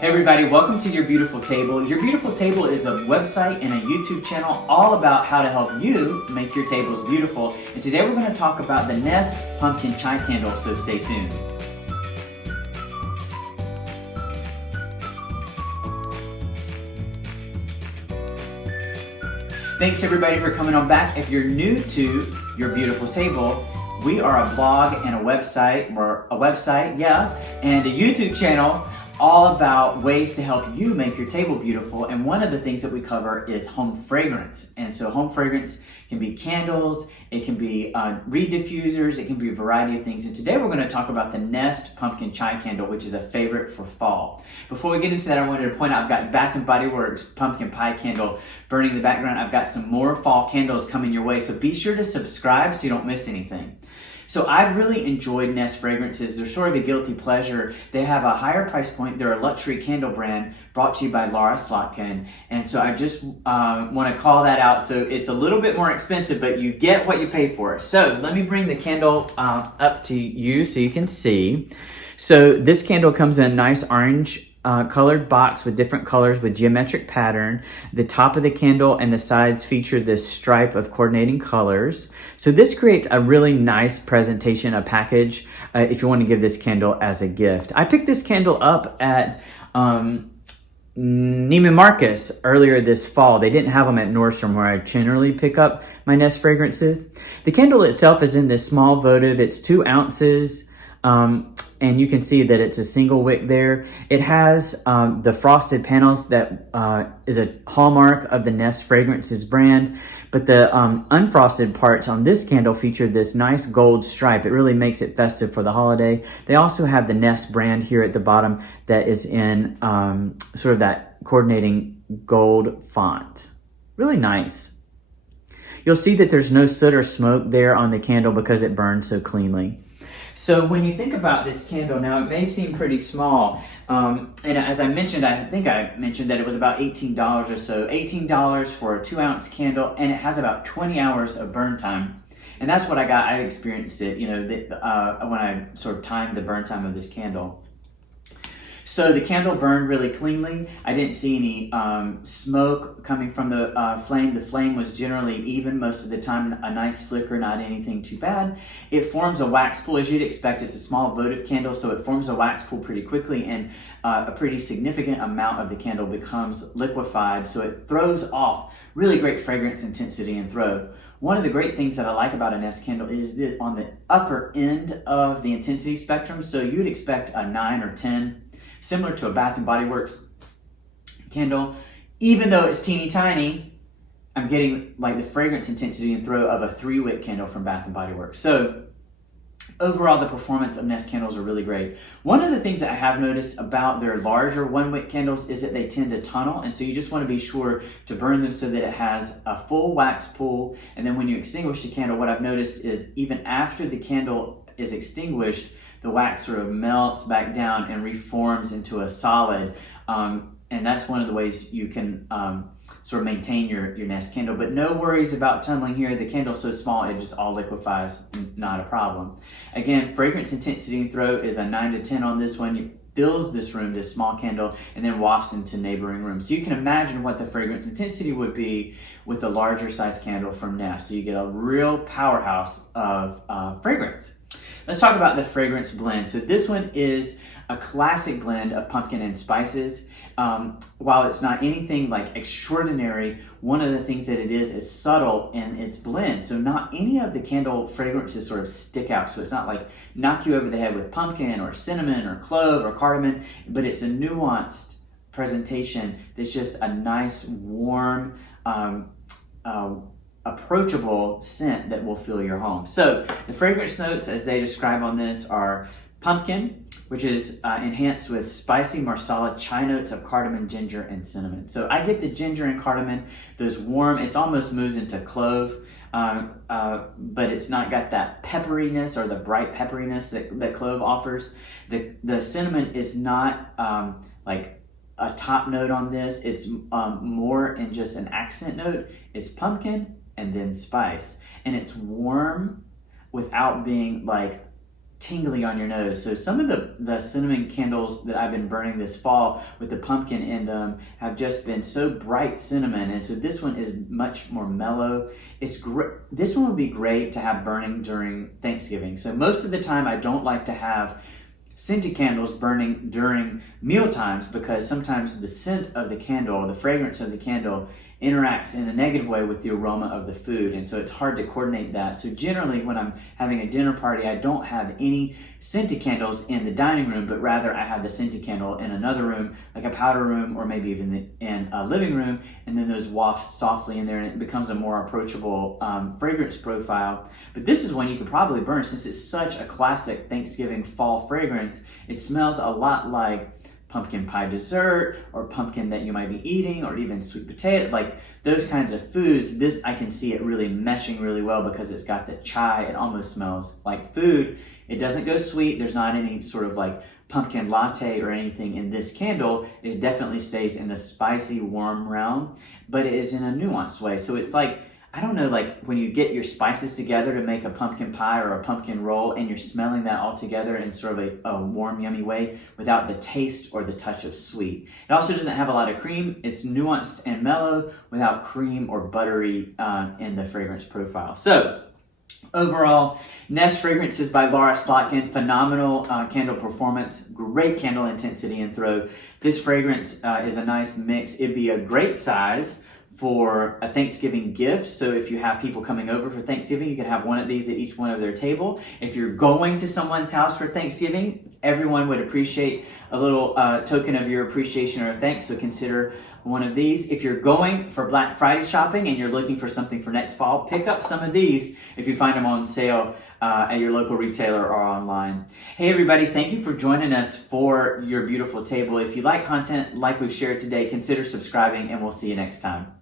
Hey everybody, welcome to Your Beautiful Table. Your Beautiful Table is a website and a YouTube channel all about how to help you make your tables beautiful. And today we're going to talk about the Nest Pumpkin Chai Candle, so stay tuned. Thanks everybody for coming on back. If you're new to Your Beautiful Table, we are a blog and a website, and a YouTube channel all about ways to help you make your table beautiful. And one of the things that we cover is home fragrance. And so home fragrance can be candles, it can be reed diffusers, it can be a variety of things. And today we're going to talk about the Nest Pumpkin Chai Candle, which is a favorite for fall. Before we get into that, I wanted to point out I've got Bath & Body Works Pumpkin Pie Candle burning in the background. I've got some more fall candles coming your way, so be sure to subscribe so you don't miss anything. So I've really enjoyed Nest fragrances. They're sort of a guilty pleasure. They have a higher price point. They're a luxury candle brand brought to you by Slatkin. And so I just want to call that out. So it's a little bit more expensive, but you get what you pay for. So let me bring the candle up to you so you can see. So this candle comes in a nice orange colored box with different colors with geometric pattern. The top of the candle and the sides feature this stripe of coordinating colors. So this creates a really nice presentation, a package, if you want to give this candle as a gift. I picked this candle up at Neiman Marcus earlier this fall. They didn't have them at Nordstrom, where I generally pick up my Nest fragrances. The candle itself is in this small votive. It's 2 ounces. And you can see that it's a single wick there. It has the frosted panels that is a hallmark of the Nest Fragrances brand. But the unfrosted parts on this candle feature this nice gold stripe. It really makes it festive for the holiday. They also have the Nest brand here at the bottom that is in sort of that coordinating gold font. Really nice. You'll see that there's no soot or smoke there on the candle because it burns so cleanly. So when you think about this candle, now it may seem pretty small, and as I mentioned, I think I mentioned that it was about $18 or so. $18 for a 2-ounce candle, and it has about 20 hours of burn time. And that's what I got. I experienced it, when I sort of timed the burn time of this candle. So the candle burned really cleanly. I didn't see any smoke coming from the flame. The flame was generally even most of the time, a nice flicker, not anything too bad. It forms a wax pool. As you'd expect, it's a small votive candle, so it forms a wax pool pretty quickly, and a pretty significant amount of the candle becomes liquefied, so it throws off really great fragrance intensity and throw. One of the great things that I like about a Nest candle is that on the upper end of the intensity spectrum, so you'd expect a 9 or 10, similar to a Bath & Body Works candle. Even though it's teeny tiny, I'm getting like the fragrance intensity and throw of a 3-wick candle from Bath & Body Works. So overall, the performance of Nest candles are really great. One of the things that I have noticed about their larger 1-wick candles is that they tend to tunnel, and so you just want to be sure to burn them so that it has a full wax pool. And then when you extinguish the candle, what I've noticed is even after the candle is extinguished, the wax sort of melts back down and reforms into a solid. And that's one of the ways you can sort of maintain your Nest candle. But no worries about tunneling here. The candle's so small, it just all liquefies, not a problem. Again, fragrance intensity and throw is a 9 to 10 on this one. It fills this room, this small candle, and then wafts into neighboring rooms. So you can imagine what the fragrance intensity would be with a larger size candle from Nest. So you get a real powerhouse of fragrance. Let's talk about the fragrance blend. So this one is a classic blend of pumpkin and spices. While it's not anything like extraordinary, one of the things that it is subtle in its blend. So not any of the candle fragrances sort of stick out. So it's not like knock you over the head with pumpkin or cinnamon or clove or cardamom, but it's a nuanced presentation that's just a nice, warm, approachable scent that will fill your home. So the fragrance notes as they describe on this are pumpkin, which is enhanced with spicy marsala chai notes of cardamom, ginger, and cinnamon. So I get the ginger and cardamom, those warm, it's almost moves into clove, but it's not got that pepperiness or the bright pepperiness that clove offers. The cinnamon is not like a top note on this. It's more in just an accent note. It's pumpkin and then spice. And it's warm without being like tingly on your nose. So some of the cinnamon candles that I've been burning this fall with the pumpkin in them have just been so bright cinnamon, and so this one is much more mellow. It's great. This one would be great to have burning during Thanksgiving. So most of the time I don't like to have scented candles burning during meal times, because sometimes the scent of the candle, the fragrance of the candle, interacts in a negative way with the aroma of the food, and so it's hard to coordinate that. So generally when I'm having a dinner party, I don't have any scented candles in the dining room, but rather I have the scented candle in another room, like a powder room, or maybe even in a living room, and then those waft softly in there, and it becomes a more approachable fragrance profile. But this is one you could probably burn, since it's such a classic Thanksgiving fall fragrance. It smells a lot like pumpkin pie dessert, or pumpkin that you might be eating, or even sweet potato, like those kinds of foods. This, I can see it really meshing really well because it's got the chai. It almost smells like food. It doesn't go sweet. There's not any sort of like pumpkin latte or anything in this candle. It definitely stays in the spicy, warm realm, but it is in a nuanced way. So it's like, I don't know, like when you get your spices together to make a pumpkin pie or a pumpkin roll, and you're smelling that all together in sort of a warm, yummy way without the taste or the touch of sweet. It also doesn't have a lot of cream. It's nuanced and mellow without cream or buttery in the fragrance profile. So overall, Nest Fragrances by Laura Slatkin, phenomenal candle performance, great candle intensity and throw. This fragrance is a nice mix. It'd be a great size for a Thanksgiving gift. So if you have people coming over for Thanksgiving, you can have one of these at each one of their table. If you're going to someone's house for Thanksgiving, everyone would appreciate a little token of your appreciation or thanks, so consider one of these. If you're going for Black Friday shopping and you're looking for something for next fall, pick up some of these if you find them on sale at your local retailer or online. Hey everybody, thank you for joining us for your beautiful table. If you like content like we've shared today, consider subscribing, and we'll see you next time.